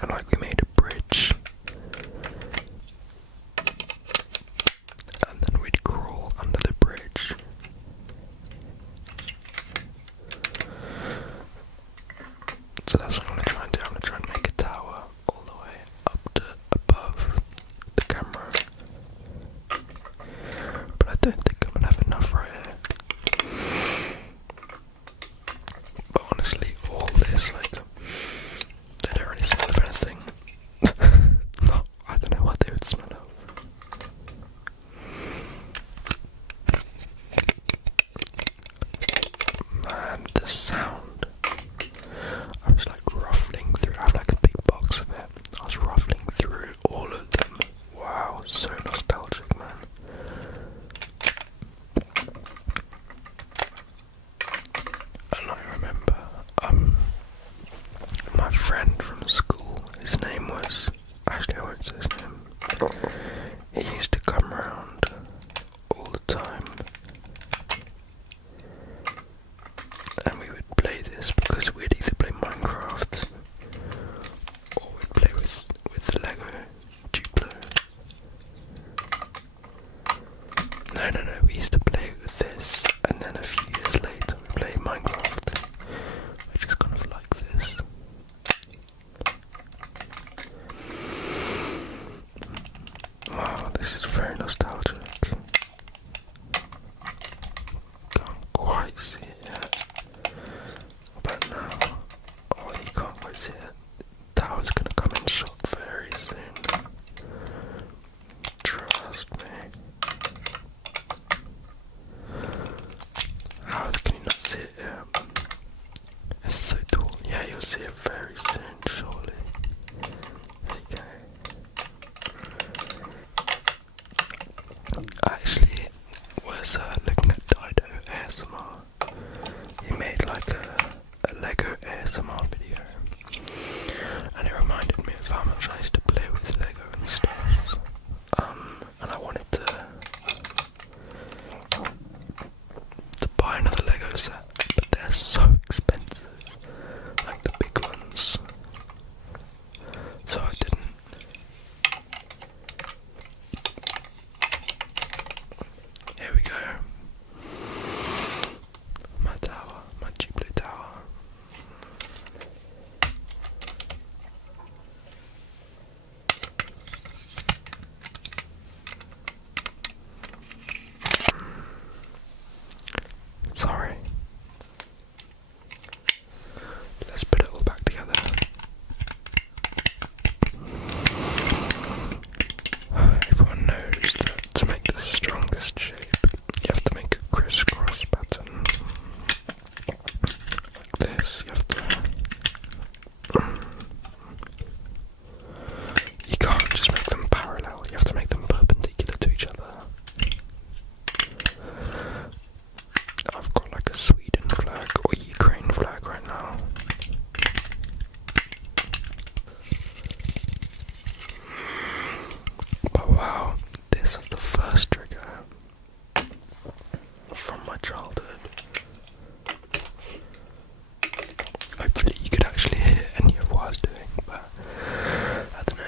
and like we made a bridge, and then we'd crawl under the bridge. So that's what I'm going to try and do. I'm going to try and make a tower all the way up to above the camera. But I don't think I'm going to have enough right here. But honestly, all this, like, they don't really smell of anything. No, I don't know what they would smell of. Man, the sound. I was like ruffling through, I have like a big box of it. I was ruffling through all of them. Wow, so nostalgic, man. And I remember, my friend from school, his name was, actually I won't say his name. He used to come around all the time. And we would play this because we'd either play Minecraft or we'd play with Lego Duplo. No, we used to play with this, and then a few years later we played Minecraft, which is kind of like this. Wow, this is very nostalgic. Can't quite see it yet. But now, oh, you can't quite see it. Tower's gonna come in shot very soon. Trust me. How can you not see it yet? It's so tall. Yeah, you'll see it very soon, surely. There you go. I actually was looking at Dido ASMR. He made like a Lego ASMR video, and it reminded me of how much I used to play with Lego and stuff. And I wanted to buy another Lego set, but they're so expensive, like the big ones. So I didn't. Here we go. My tower, my Duplo tower. Sorry. Let's put it all back together. Everyone knows that to make the strongest shape, you have to make a crisscross pattern. Like this, you have to. You can't just make them parallel, you have to make them perpendicular to each other. I've got like a Sweden flag or Ukraine flag right now. But wow, this was the first trigger from my childhood. Hopefully you could actually hear any of what I was doing, but I don't know.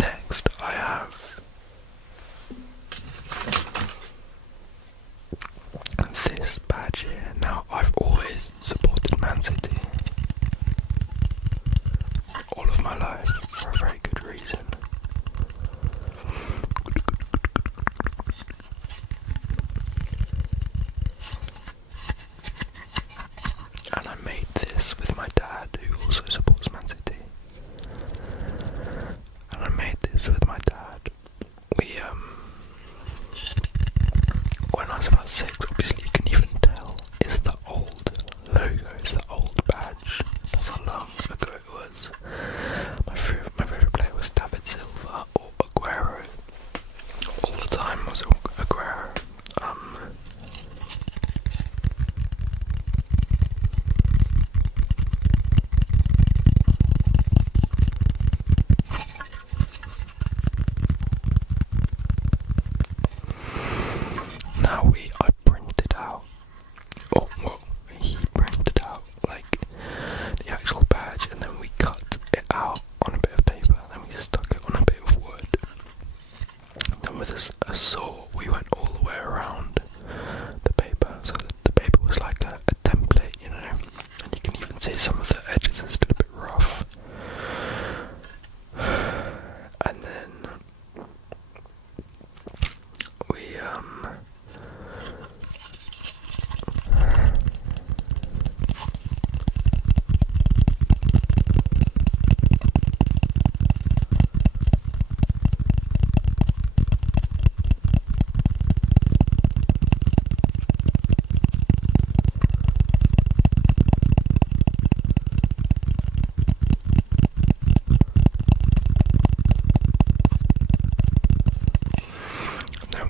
Next I have this badge here. Now I've always supported Man City all of my life for a very good reason. And I made this with my dad, who also supports Man City. And I made this with my dad. We when I was about 6, obviously you can even tell it's the old logo, it's the old badge. That's how long ago it was. My can see some of the edges are still a bit rough. And then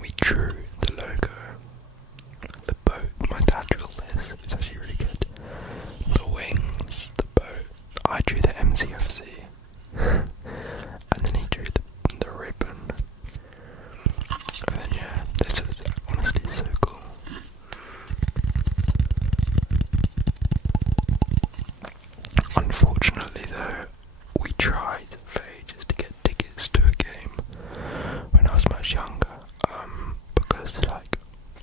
we drew the logo, the boat. My dad drew this, it's actually really good. The wings, the boat. I drew the MCFC, and then he drew the ribbon. And then yeah, this was honestly so cool. Unfortunately though, we tried for ages to get tickets to a game when I was much younger. Because like,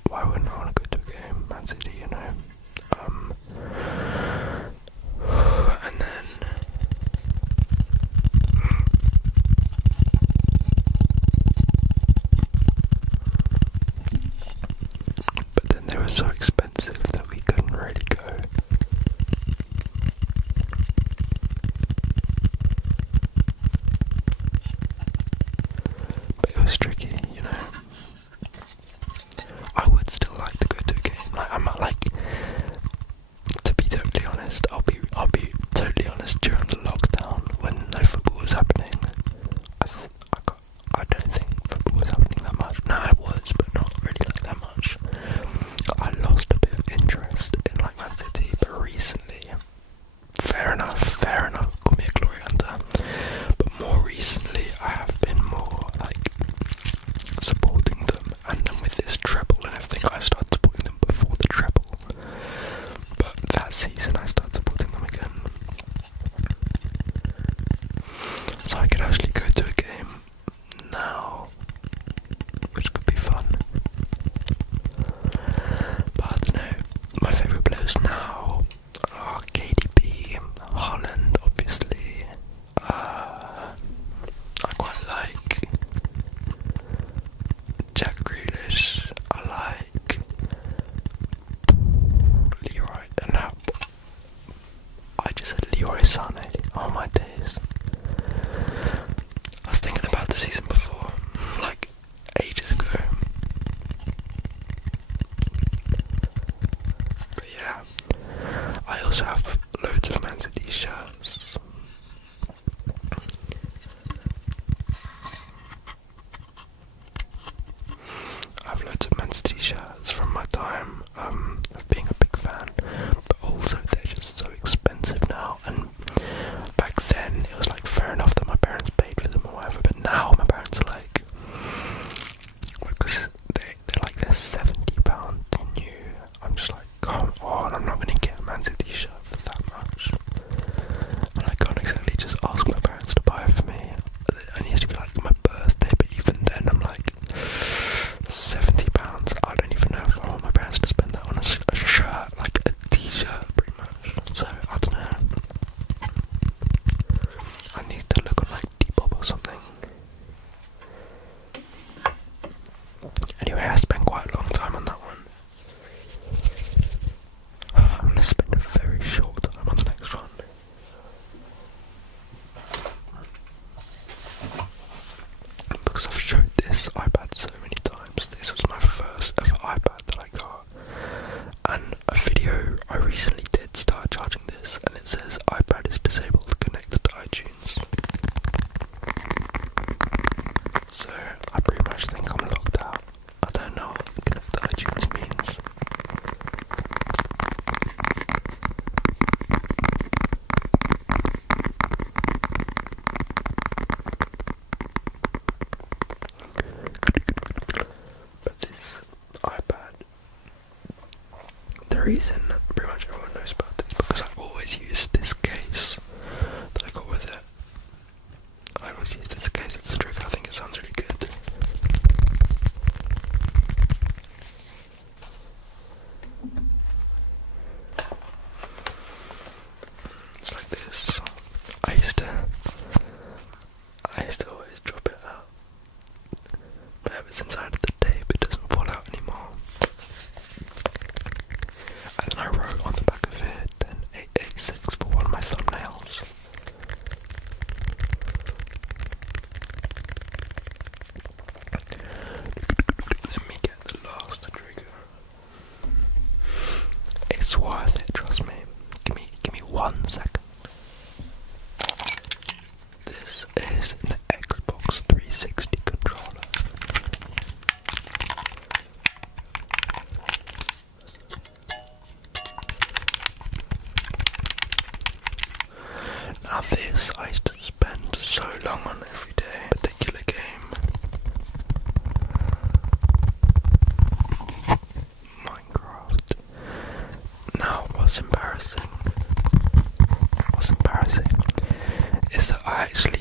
why wouldn't I want to go to a game? Man City, you know. And then but then they were so expensive that we couldn't really go. But it was tricky, you know. I would still like to go to a game. Like, I'm not like, to be totally honest, I'll be totally honest, during the lockdown when no football was happening, I don't think football was happening that much. No, it was, but not really like that much. I lost a bit of interest in like Man City, but recently, fair enough, call me a glory hunter, but more recently I have been more like supporting them, and then with this treble and everything I started supporting them before the treble, but that season I started supporting them again, so I could actually go to a game now, which could be fun. But I don't know, my favourite players now are KDB, Haaland obviously, I quite like Jack Grealish, I like Leroy, and now I just said Leroy Sané. Oh my days. I was thinking about the season before, like ages ago. But yeah, I also have loads of Man City shirts. I have loads of Man City shirts from my time of being a big fan, but also they're just so expensive now, and back then it was like fair enough that my parents paid for them or whatever, but now my parents are like, because they're £70 new. I'm just like, come on, I'm not gonna get a Man City shirt for that much, and I can't exactly just ask my parents to buy it for me. It needs to be like my birthday, but even then I'm like, £70, I don't even know if I want my parents to spend that on a shirt, like a t-shirt pretty much, so I don't know. I need to look on like Depop or something. Anyway, I spent quite a long time on that one. I'm going to spend a very short time on the next one. Because I've showed this iPad so many times. This was my first ever iPad that I got. And a video I recently did start charging this, and it says iPad is disabled, connected to iTunes. So I pretty much think I'm locked out. I don't know what connected to iTunes means. But this iPad, the reason pretty much everyone knows about it is because I always use this case that I got with it. I always use this case, it's a trick, I think it sounds really good. 1 second. This is an Xbox 360 controller. Now this I used to spend so long on every day. Particular game, Minecraft. Now what's embarrassing is that I actually